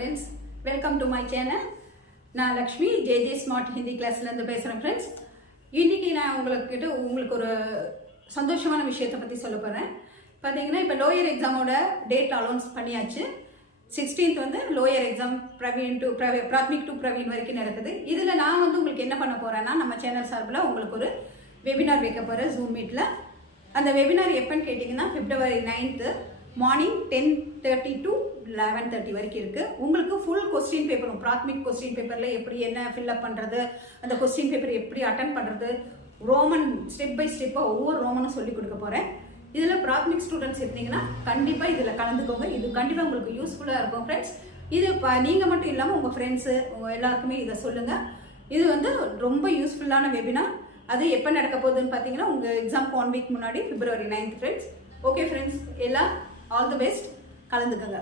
friends, welcome to my channel. நான் Lakshmi JJ smart Hindi கிளாஸ்லேருந்து பேசுகிறேன் friends. இன்றைக்கி நான் உங்களுக்கு ஒரு சந்தோஷமான விஷயத்தை பற்றி சொல்ல போகிறேன். பார்த்தீங்கன்னா இப்போ லோயர் எக்ஸாமோட டேட் அலௌன்ஸ் பண்ணியாச்சு. 16th வந்து lower exam Prathmik to Praveen வரைக்கும் நடக்குது. இதில் நான் உங்களுக்கு என்ன பண்ண போகிறேன்னா, நம்ம சேனல் சார்பில் உங்களுக்கு ஒரு வெபினார் வைக்க போகிறேன் ஜூம் மீட்டில். அந்த வெபினார் எப்போன்னு கேட்டிங்கன்னா February 9th மார்னிங் 10:30 to 11:30 வரைக்கும் இருக்குது. உங்களுக்கு ஃபுல் கொஸ்டின் பேப்பரும் பிராத்மிக் கொஸ்டின் பேப்பரில் எப்படி என்ன ஃபில்அப் பண்ணுறது, அந்த கொஸ்டின் பேப்பர் எப்படி அட்டன் பண்ணுறது, ரோமன் ஸ்டெப் பை ஸ்டெப்பாக ஒவ்வொரு ரோமனும் சொல்லி கொடுக்க போகிறேன். இதில் பிராத்மிக் ஸ்டூடெண்ட்ஸ் இருந்தீங்கன்னா கண்டிப்பாக இதில் கலந்துக்கோங்க. இது கண்டிப்பாக உங்களுக்கு யூஸ்ஃபுல்லாக இருக்கும் ஃப்ரெண்ட்ஸ். இது நீங்கள் மட்டும் இல்லாமல் உங்கள் ஃப்ரெண்ட்ஸு எல்லாருக்குமே இதை சொல்லுங்கள். இது ரொம்ப யூஸ்ஃபுல்லான வெபினார். அது எப்போ நடக்க போகுதுன்னு பார்த்தீங்கன்னா உங்கள் எக்ஸாம்க்கு 1 week முன்னாடி February 9th friends. Okay friends, எல்லாம் ஆல் தி பெஸ்ட், கலந்துக்கங்க.